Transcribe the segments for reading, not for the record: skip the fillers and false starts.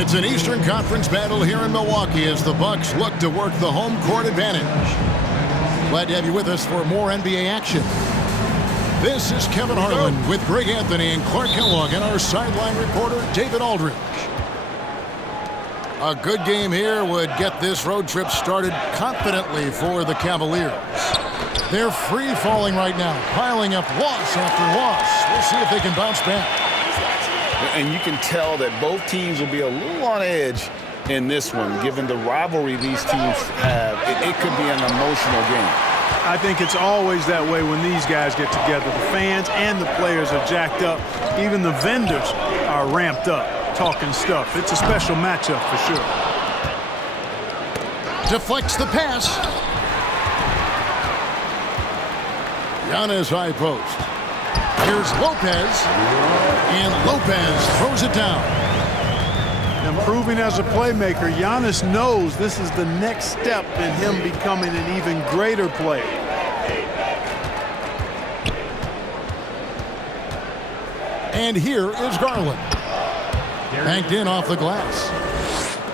It's an Eastern Conference battle here in Milwaukee as the Bucks look to work the home court advantage. Glad to have you with us for more NBA action. This is Kevin Harlan with Greg Anthony and Clark Kellogg and our sideline reporter, David Aldridge. A good game here would get this road trip started confidently for the Cavaliers. They're free-falling right now, piling up loss after loss. We'll see if they can bounce back. And you can tell that both teams will be a little on edge in this one, given the rivalry these teams have. It could be an emotional game. I think it's always that way when these guys get together. The fans and the players are jacked up. Even the vendors are ramped up, talking stuff. It's a special matchup for sure. Deflects the pass. Giannis high post. Here's Lopez, and Lopez throws it down. Improving as a playmaker, Giannis knows this is the next step in him becoming an even greater player. And here is Garland. Banked in off the glass.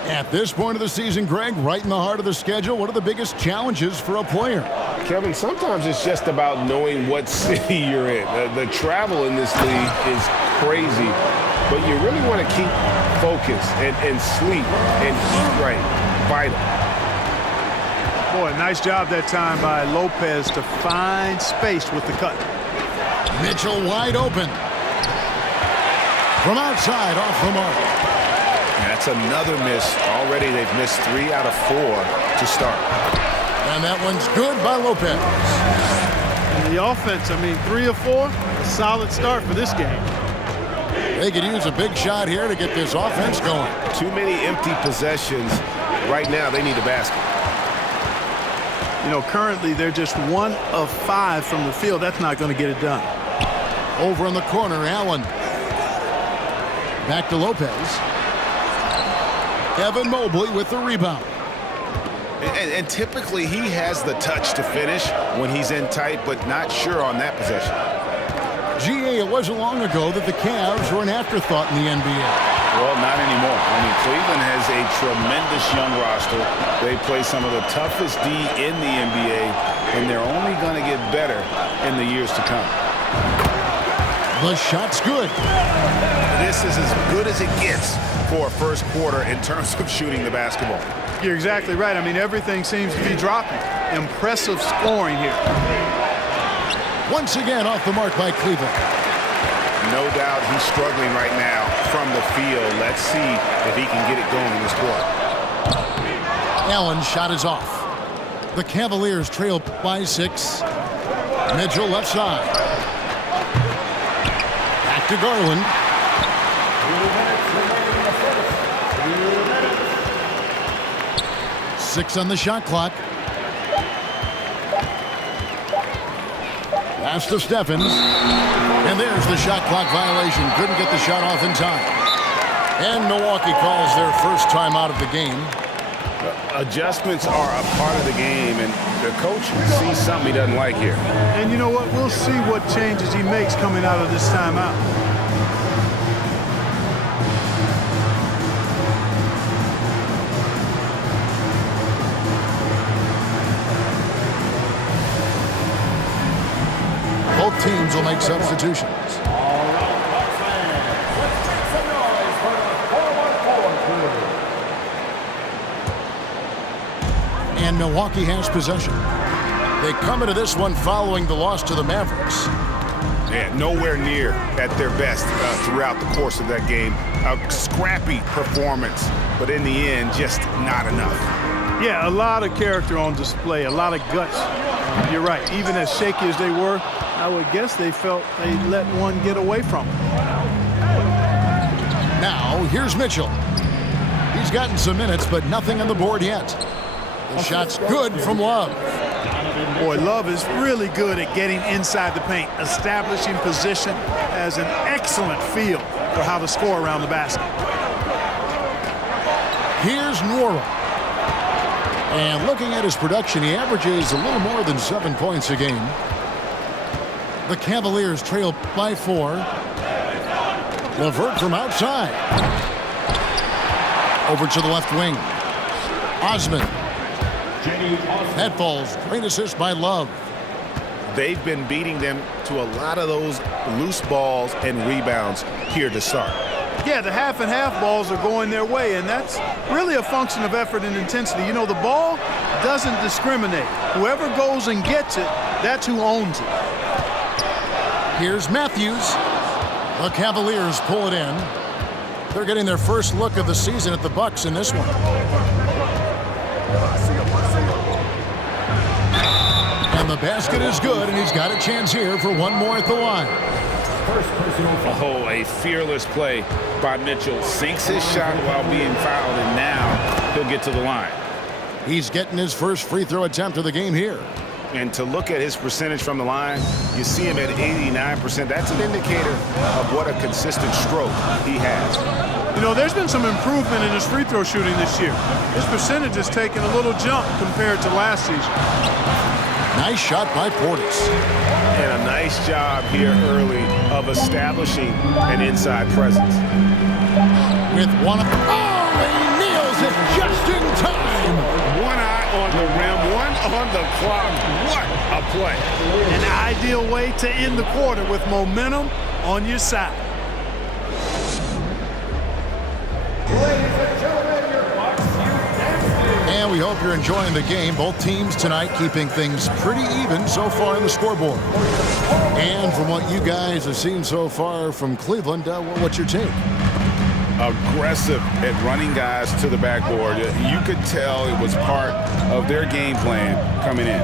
At this point of the season, Greg, right in the heart of the schedule, what are the biggest challenges for a player? Kevin, sometimes it's just about knowing what city you're in. The travel in this league is crazy, but you really want to keep focus and sleep and eat right. Vital. Boy, nice job that time by Lopez to find space with the cut. Mitchell wide open. From outside, off the mark. That's another miss. Already they've missed 3 out of 4 to start. And that one's good by Lopez. And the offense, 3 of 4, a solid start for this game. They could use a big shot here to get this offense going. Too many empty possessions. Right now, they need a basket. Currently they're just 1 of 5 from the field. That's not going to get it done. Over in the corner, Allen. Back to Lopez. Evan Mobley with the rebound. And typically he has the touch to finish when he's in tight, but not sure on that possession. GA, it wasn't long ago that the Cavs were an afterthought in the NBA. Well, not anymore. Cleveland has a tremendous young roster. They play some of the toughest D in the NBA, and they're only going to get better in the years to come. The shot's good. This is as good as it gets for a first quarter in terms of shooting the basketball. You're exactly right. Everything seems to be dropping. Impressive scoring here. Once again off the mark by Cleveland. No doubt he's struggling right now from the field. Let's see if he can get it going in this quarter. Allen's shot is off. The Cavaliers trail by 6. Mitchell left side. Back to Garland. 6 on the shot clock. Pass to Stephens. And there's the shot clock violation. Couldn't get the shot off in time. And Milwaukee calls their first time out of the game. Adjustments are a part of the game, and the coach sees something he doesn't like here. And you know what? We'll see what changes he makes coming out of this timeout. Both teams will make substitutions. And Milwaukee has possession. They come into this one following the loss to the Mavericks. Yeah, nowhere near at their best throughout the course of that game. A scrappy performance, but in the end, just not enough. Yeah, a lot of character on display, a lot of guts. You're right. Even as shaky as they were, I would guess they felt they let one get away from them. Now, here's Mitchell. He's gotten some minutes, but nothing on the board yet. The shot's good from Love. Boy, Love is really good at getting inside the paint, establishing position, has an excellent feel for how to score around the basket. Here's Nwora. And looking at his production, he averages a little more than 7 points a game. The Cavaliers trail by 4. LeVert from outside. Over to the left wing. Osman. That falls. Great assist by Love. They've been beating them to a lot of those loose balls and rebounds here to start. Yeah, the half and half balls are going their way, and that's really a function of effort and intensity. You know, the ball doesn't discriminate. Whoever goes and gets it, that's who owns it. Here's Matthews. The Cavaliers pull it in. They're getting their first look of the season at the Bucks in this one. And the basket is good, and he's got a chance here for one more at the line. Oh, a fearless play by Mitchell. Sinks his shot while being fouled, and now he'll get to the line. He's getting his first free throw attempt of the game here. And to look at his percentage from the line, you see him at 89%. That's an indicator of what a consistent stroke he has. You know, there's been some improvement in his free throw shooting this year. His percentage has taken a little jump compared to last season. Nice shot by Portis. And a nice job here early of establishing an inside presence. With one, he nails it just in time. One eye on the rim, one on the clock. What a play. An ideal way to end the quarter with momentum on your side. And we hope you're enjoying the game. Both teams tonight keeping things pretty even so far on the scoreboard. And from what you guys have seen so far from Cleveland, what's your take? Aggressive at running guys to the backboard. You could tell it was part of their game plan coming in.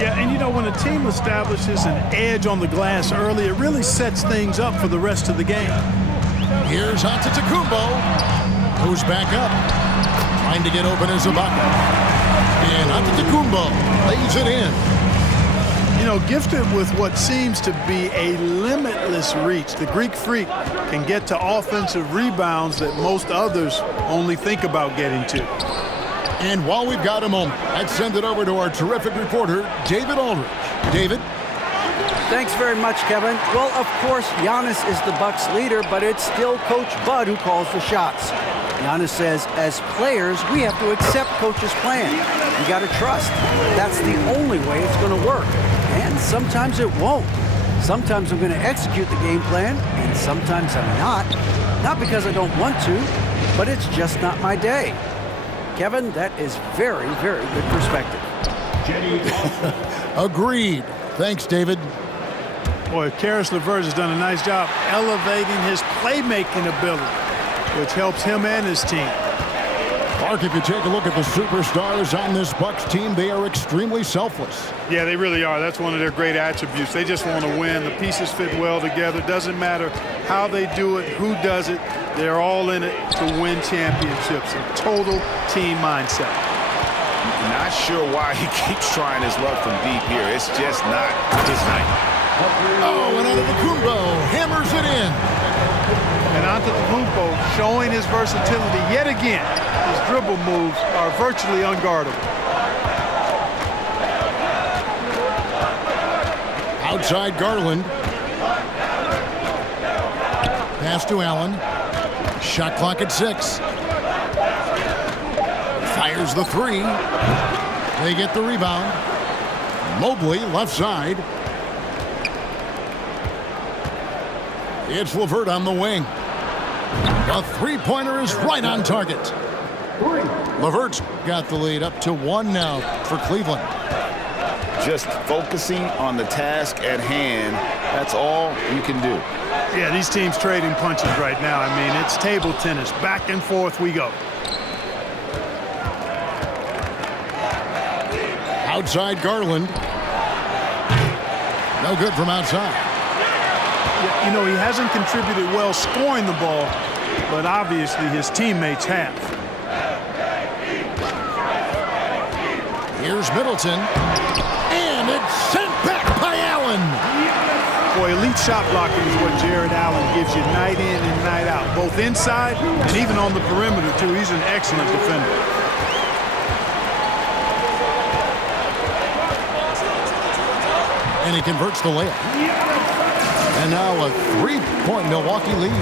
Yeah, and you know, when a team establishes an edge on the glass early, it really sets things up for the rest of the game. Here's Antetokounmpo, who's back up, trying to get open as Ibaka. And Antetokounmpo lays it in. You know, gifted with what seems to be a limitless reach, the Greek Freak can get to offensive rebounds that most others only think about getting to. And while we've got a moment, let's send it over to our terrific reporter, David Aldridge. David? Thanks very much, Kevin. Well, of course, Giannis is the Bucks leader, but it's still Coach Bud who calls the shots. Giannis says, as players, we have to accept Coach's plan. You got to trust. That's the only way it's going to work. And sometimes it won't. Sometimes I'm going to execute the game plan, and sometimes I'm not. Not because I don't want to, but it's just not my day. Kevin, that is very, very good perspective. Agreed. Thanks, David. Boy, Caris LeVert has done a nice job elevating his playmaking ability, which helps him and his team. Mark, if you take a look at the superstars on this Bucks team, they are extremely selfless. Yeah, they really are. That's one of their great attributes. They just want to win. The pieces fit well together. Doesn't matter how they do it, who does it. They're all in it to win championships. A total team mindset. Not sure why he keeps trying his luck from deep here. It's just not his night. Oh, and Antetokounmpo hammers it in. And Antetokounmpo showing his versatility yet again. His dribble moves are virtually unguardable. Outside Garland. Pass to Allen. Shot clock at 6. Fires the 3. They get the rebound. Mobley left side. It's LeVert on the wing. The three-pointer is right on target. LeVert's got the lead up to 1 now for Cleveland. Just focusing on the task at hand, that's all you can do. Yeah, these teams trading punches right now. I mean, it's table tennis. Back and forth we go. Outside Garland. No good from outside. You know, he hasn't contributed well scoring the ball, but obviously his teammates have. Here's Middleton. And it's sent back by Allen. Boy, elite shot blocking is what Jared Allen gives you night in and night out, both inside and even on the perimeter, too. He's an excellent defender. And he converts the layup. And now a 3-point Milwaukee lead.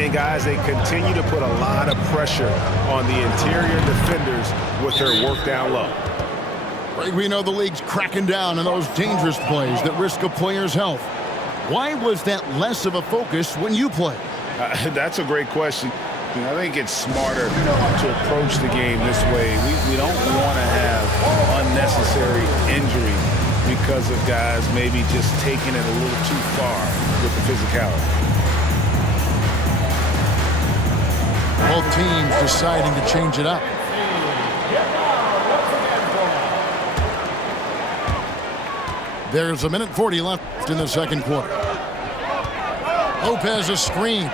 And guys, they continue to put a lot of pressure on the interior defenders with their work down low. We know the league's cracking down on those dangerous plays that risk a player's health. Why was that less of a focus when you played? That's a great question. I think it's smarter to approach the game this way. We don't want to have unnecessary injury because of guys maybe just taking it a little too far with the physicality. Both teams deciding to change it up. There's 1:40 left in the second quarter. Lopez a screen.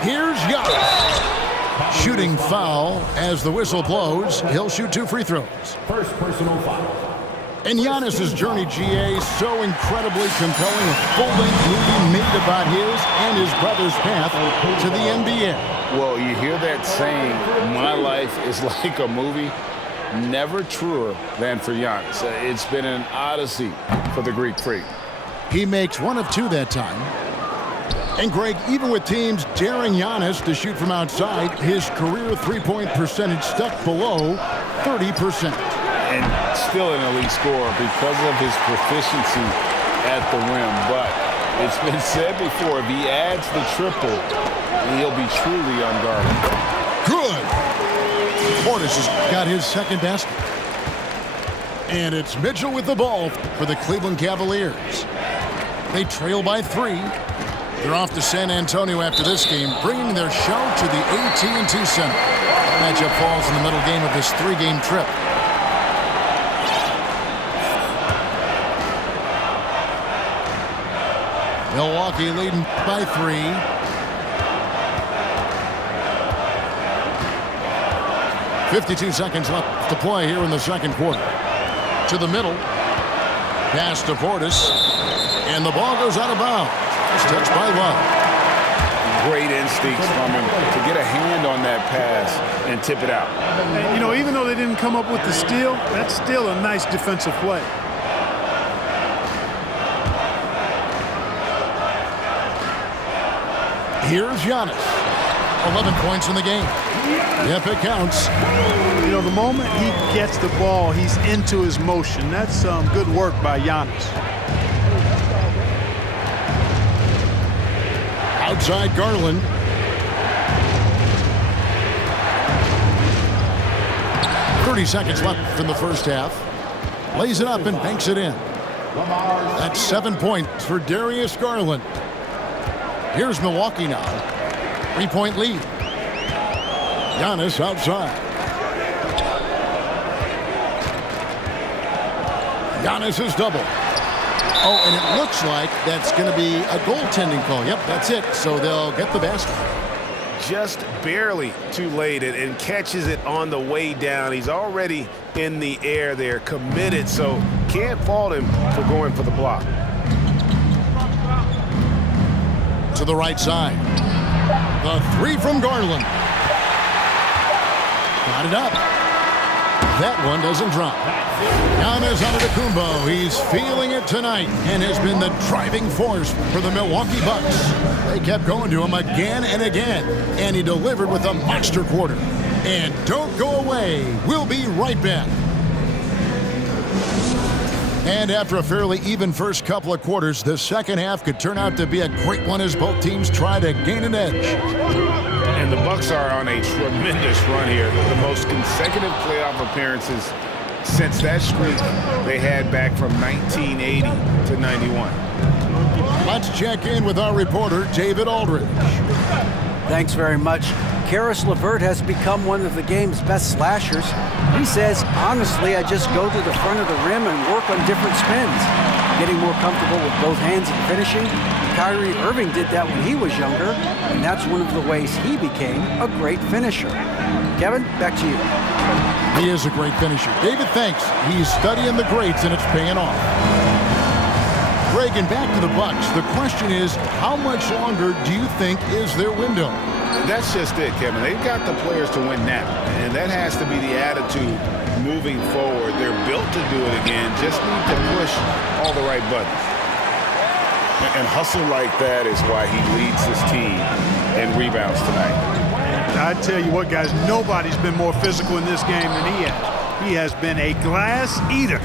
Here's Giannis. Shooting foul as the whistle blows. He'll shoot 2 free throws. First personal foul. And Giannis's journey, GA, so incredibly compelling. A full-length movie made about his and his brother's path to the NBA. Well, you hear that saying, my life is like a movie. Never truer than for Giannis. It's been an odyssey for the Greek freak. He makes 1 of 2 that time. And Greg, even with teams daring Giannis to shoot from outside, his career three-point percentage stuck below 30%. And still an elite scorer because of his proficiency at the rim. But it's been said before, if he adds the triple, he'll be truly unguardable. Good. Portis has got his second basket. And it's Mitchell with the ball for the Cleveland Cavaliers. They trail by 3. They're off to San Antonio after this game, bringing their show to the AT&T Center. Matchup falls in the middle game of this 3-game trip. Milwaukee leading by 3. .52 seconds left to play here in the second quarter. To the middle. Pass to Portis. And the ball goes out of bounds. It's touched by Love. Great instincts from him to get a hand on that pass and tip it out. And, you know, even though they didn't come up with the steal, that's still a nice defensive play. Here's Giannis. 11 points in the game. If it counts. You know, the moment he gets the ball, he's into his motion. That's good work by Giannis. Outside Garland. .30 seconds left in the first half. Lays it up and banks it in. That's 7 points for Darius Garland. Here's Milwaukee now. 3-point lead. Giannis outside. Giannis is double. Oh, and it looks like that's going to be a goaltending call. Yep, that's it. So they'll get the basket. Just barely too late and catches it on the way down. He's already in the air there, committed, so can't fault him for going for the block. To the right side. The 3 from Garland. Got it up. That one doesn't drop. Giannis Antetokounmpo, he's feeling it tonight and has been the driving force for the Milwaukee Bucks. They kept going to him again and again, and he delivered with a monster quarter. And don't go away. We'll be right back. And after a fairly even first couple of quarters, the second half could turn out to be a great one as both teams try to gain an edge. And the Bucks are on a tremendous run here. The most consecutive playoff appearances since that streak they had back from 1980 to 91. Let's check in with our reporter, David Aldridge. Thanks very much. Karis LeVert has become one of the game's best slashers. He says, honestly, I just go to the front of the rim and work on different spins, getting more comfortable with both hands and finishing. Kyrie Irving did that when he was younger, and that's one of the ways he became a great finisher. Kevin, back to you. He is a great finisher. David, thanks. He's studying the greats, and it's paying off. Greg, and back to the Bucks. The question is, how much longer do you think is their window? That's just it, Kevin. They've got the players to win now, and that has to be the attitude moving forward. They're built to do it again. Just need to push all the right buttons. And hustle like that is why he leads his team in rebounds tonight. I tell you what, guys, nobody's been more physical in this game than he has. He has been a glass eater.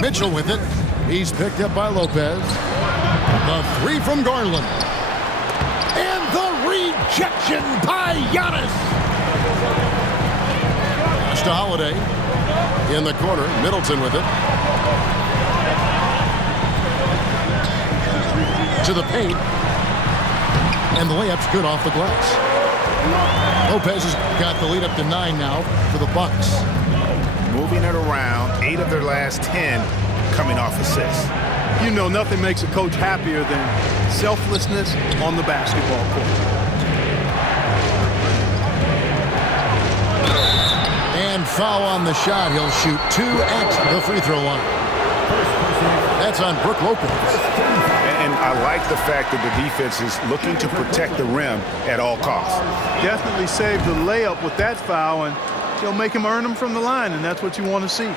Mitchell with it. He's picked up by Lopez. The three from Garland. And the rejection by Giannis. Pass to Holiday. In the corner, Middleton with it. To the paint. And the layup's good off the glass. Lopez has got the lead up to 9 now for the Bucks. Moving it around, 8 of their last 10 coming off assists. You know, nothing makes a coach happier than selflessness on the basketball court. And foul on the shot. He'll shoot 2 at the free throw line. That's on Brook Lopez. And I like the fact that the defense is looking to protect the rim at all costs. Definitely saved the layup with that foul, and he'll make him earn them from the line, and that's what you want to see.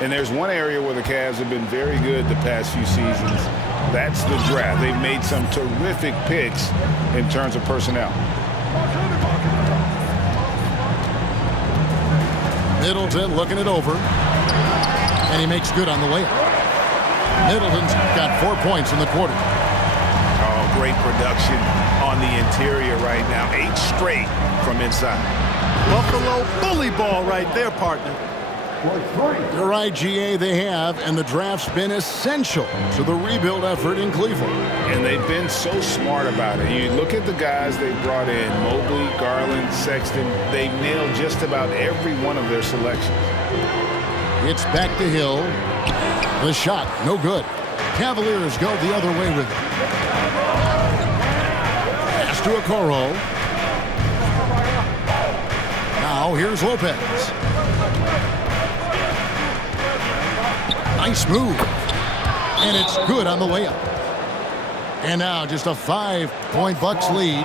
And there's one area where the Cavs have been very good the past few seasons. That's the draft. They've made some terrific picks in terms of personnel. Middleton looking it over. And he makes good on the layup. Middleton's got 4 points in the quarter. Oh, great production on the interior right now. 8 straight from inside. Buffalo bully ball right there, partner. You're right, GA, they have, and the draft's been essential to the rebuild effort in Cleveland. And they've been so smart about it. You look at the guys they brought in, Mobley, Garland, Sexton. They've nailed just about every one of their selections. It's back to Hill. The shot, no good. Cavaliers go the other way with it. Pass to Okoro. Now here's Lopez. Nice move. And it's good on the layup. And now just a 5-point Bucks lead.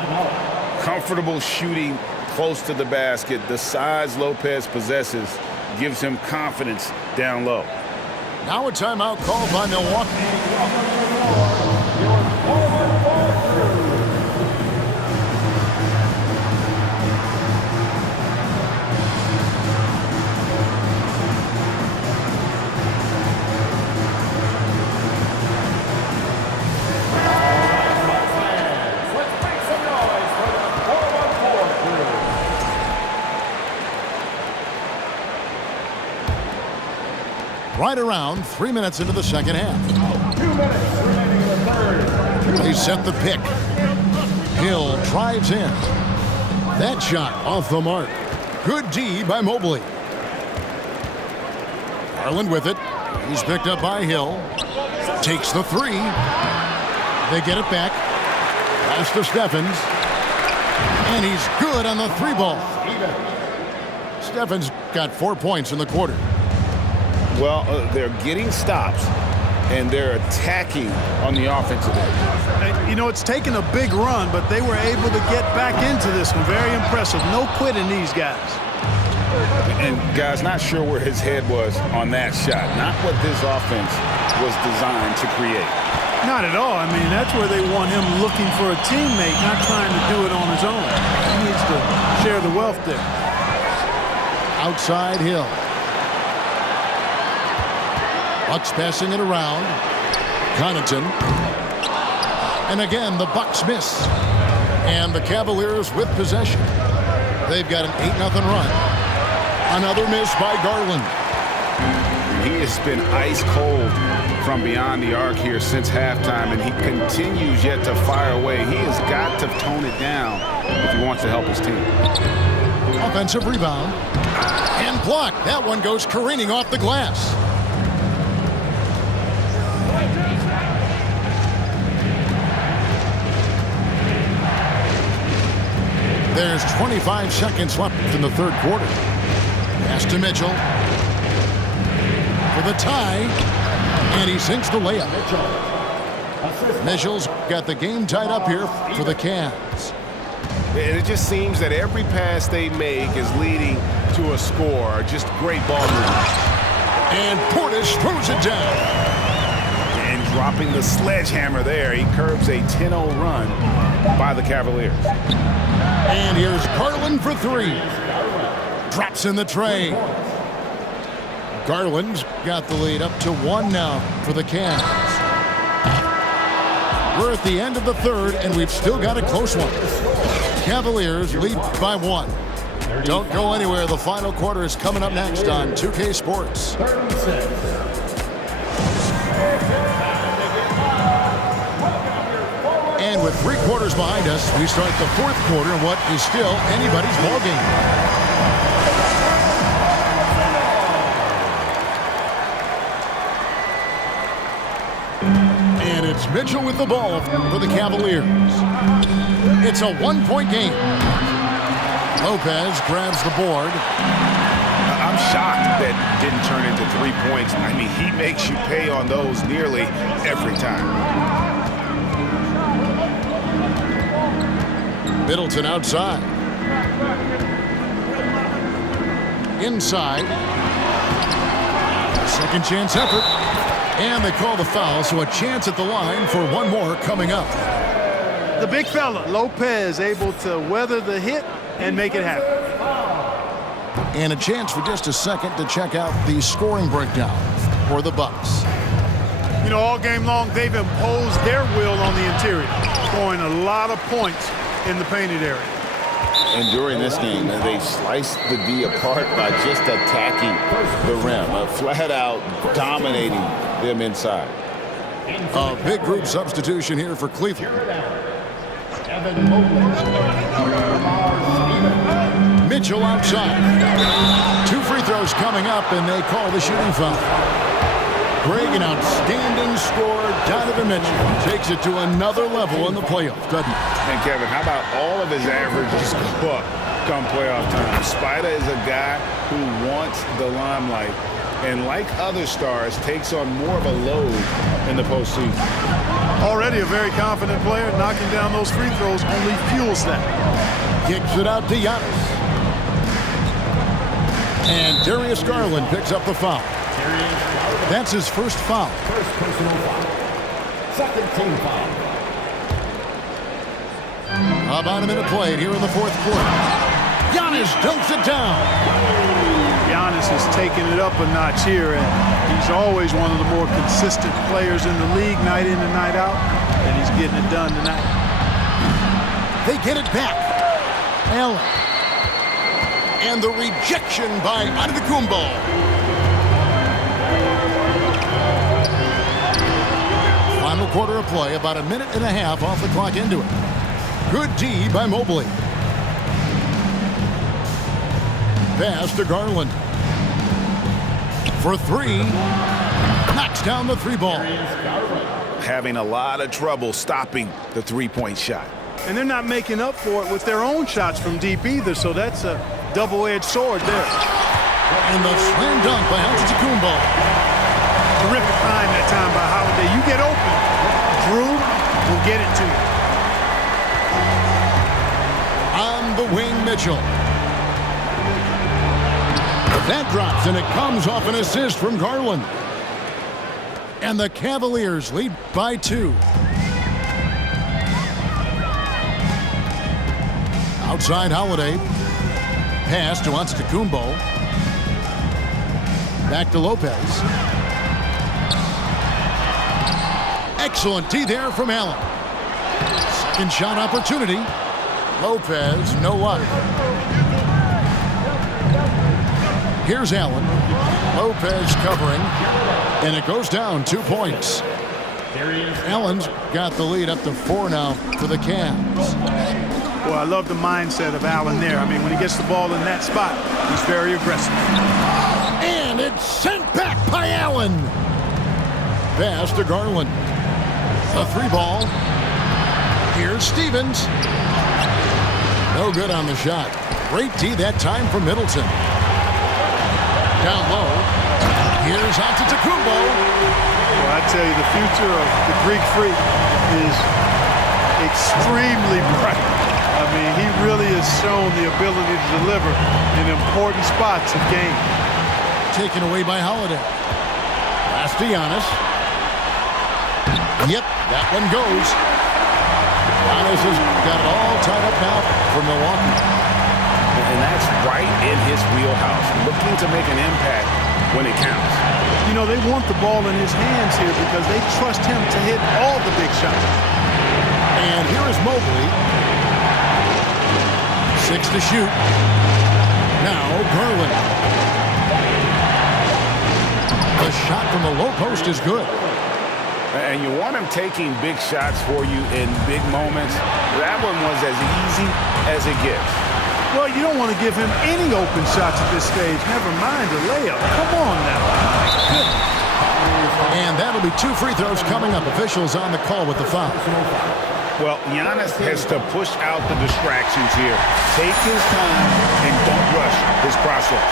Comfortable shooting close to the basket. The size Lopez possesses gives him confidence down low. Now a timeout called by Milwaukee. Right around 3 minutes into the second half. 2 minutes remaining in the third. They set the pick. Hill drives in. That shot off the mark. Good D by Mobley. Garland with it. He's picked up by Hill. Takes the 3. They get it back. Pass to Steffens. And he's good on the 3 ball. Steffens got 4 points in the quarter. Well, they're getting stops, and they're attacking on the offensive end. You know, it's taken a big run, but they were able to get back into this one. Very impressive. No quitting these guys. And, guys, not sure where his head was on that shot. Not what this offense was designed to create. Not at all. I mean, that's where they want him looking for a teammate, not trying to do it on his own. He needs to share the wealth there. Outside Hill. Bucks passing it around. Connaughton. And again, the Bucks miss. And the Cavaliers with possession. They've got an 8-0 run. Another miss by Garland. He has been ice cold from beyond the arc here since halftime, and he continues yet to fire away. He has got to tone it down if he wants to help his team. Offensive rebound. And blocked. That one goes careening off the glass. There's 25 seconds left in the third quarter. Pass to Mitchell. For the tie. And he sinks the layup. Mitchell's got the game tied up here for the Cavs. And it just seems that every pass they make is leading to a score. Just great ball movement. And Portis throws it down. dropping the sledgehammer there. He curbs a 10-0 run by the Cavaliers. And here's Garland for three. Drops in the tray. Garland's got the lead up to 1 now for the Cavs. We're at the end of the third, and we've still got a close one. Cavaliers lead by 1. Don't go anywhere. The final quarter is coming up next on 2K Sports. And with 3 quarters behind us, we start the fourth quarter in what is still anybody's ballgame. And it's Mitchell with the ball for the Cavaliers. It's a 1-point game. Lopez grabs the board. I'm shocked that didn't turn into 3 points. I mean, he makes you pay on those nearly every time. Middleton outside. Inside. Second chance effort. And they call the foul, so a chance at the line for one more coming up. The big fella, Lopez, able to weather the hit and make it happen. And a chance for just a second to check out the scoring breakdown for the Bucks. You know, all game long, they've imposed their will on the interior, scoring a lot of points in the painted area. And during this game, they sliced the D apart by just attacking the rim, flat out dominating them inside. A big group substitution here for Cleveland. Mitchell outside. 2 free throws coming up, and they call the shooting foul. Greg, an outstanding scorer. Donovan Mitchell takes it to another level in the playoffs, doesn't he? And Kevin, how about all of his averages go up come playoff time? Spider is a guy who wants the limelight, and like other stars, takes on more of a load in the postseason. Already a very confident player, knocking down those free throws only fuels that. Kicks it out to Giannis. And Darius Garland picks up the foul. That's his first foul. First personal foul. Second team foul. About a minute played here in the fourth quarter. Giannis dunks it down. Giannis has taken it up a notch here, and he's always one of the more consistent players in the league, night in and night out, and he's getting it done tonight. They get it back. Allen. And the rejection by Antetokounmpo. Final quarter of play, about a minute and a half off the clock into it. Good D by Mobley. Pass to Garland. For 3. Knocks down the 3 ball. Having a lot of trouble stopping the three-point shot. And they're not making up for it with their own shots from deep either, so that's a double-edged sword there. And the slam dunk by Antetokounmpo. Terrific time that time by Holiday. You get open, Drew will get it to you. On the wing, Mitchell. That drops, and it comes off an assist from Garland. And the Cavaliers lead by 2. Outside Holiday. Pass to Antetokounmpo. Back to Lopez. Excellent D there from Allen. Second shot opportunity. Lopez, no luck. Here's Allen. Lopez covering. And it goes down 2 points. Allen's got the lead up to 4 now for the Cavs. Well, I love the mindset of Allen there. I mean, when he gets the ball in that spot, he's very aggressive. And it's sent back by Allen. Pass to Garland. A 3 ball. Here's Stevens. No good on the shot. Great D that time from Middleton. Down low. Here's Antetokounmpo. Well, I tell you, the future of the Greek Freak is extremely bright. I mean, he really has shown the ability to deliver in important spots of game. Taken away by Holiday. Pass to Giannis. Yep, that one goes. Giannis has got it all tied up now for Milwaukee. And that's right in his wheelhouse, looking to make an impact when it counts. You know, they want the ball in his hands here because they trust him to hit all the big shots. And here is Mobley. 6 to shoot. Now Garland. The shot from the low post is good. And you want him taking big shots for you in big moments. That one was as easy as it gets. Well, you don't want to give him any open shots at this stage. Never mind a layup. Come on now. Good. And that'll be 2 free throws coming up. Officials on the call with the foul. Well, Giannis has to push out the distractions here. Take his time and don't rush his process.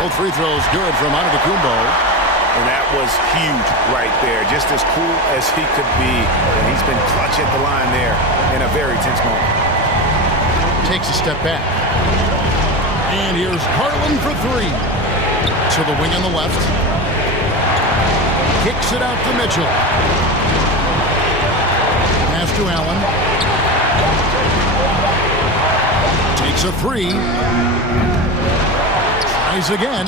Both free throws good from Antetokounmpo. And that was huge right there. Just as cool as he could be. And he's been clutch at the line there in a very tense moment. Takes a step back. And here's Garland for 3. To the wing on the left. Kicks it out to Mitchell. Pass to Allen. Takes a 3. Tries again.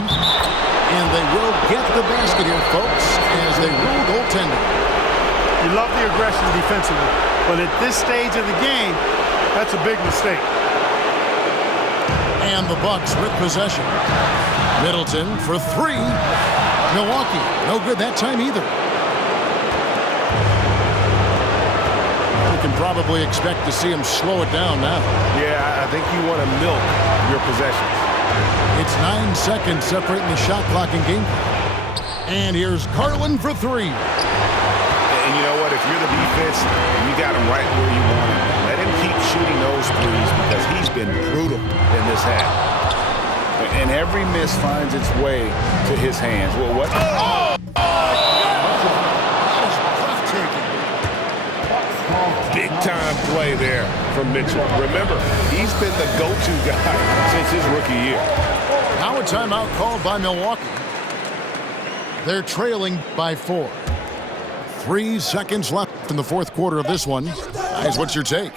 And they will get the basket here, folks, as they rule goaltending. You love the aggression defensively, but at this stage of the game, that's a big mistake. And the Bucks with possession. Middleton for 3. Milwaukee, no good that time either. You can probably expect to see him slow it down now. Yeah, I think you want to milk your possessions. It's 9 seconds separating the shot clock and game. And here's Garland for 3. And you know what? If you're the defense, you got him right where you want him. Let him keep shooting those threes because he's been brutal in this half. And every miss finds its way to his hands. Well, what? Oh! Big time play there from Mitchell. Remember, he's been the go-to guy since his rookie year. Now a timeout called by Milwaukee. They're trailing by 4. 3 seconds left in the fourth quarter of this one. Guys, what's your take?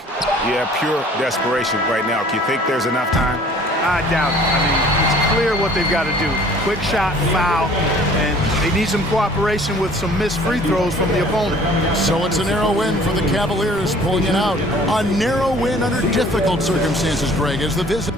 Yeah, pure desperation right now. Do you think there's enough time? I doubt it. I mean, it's clear what they've got to do. Quick shot, foul, and they need some cooperation with some missed free throws from the opponent. So it's a narrow win for the Cavaliers, pulling it out. A narrow win under difficult circumstances, Greg, as the visit.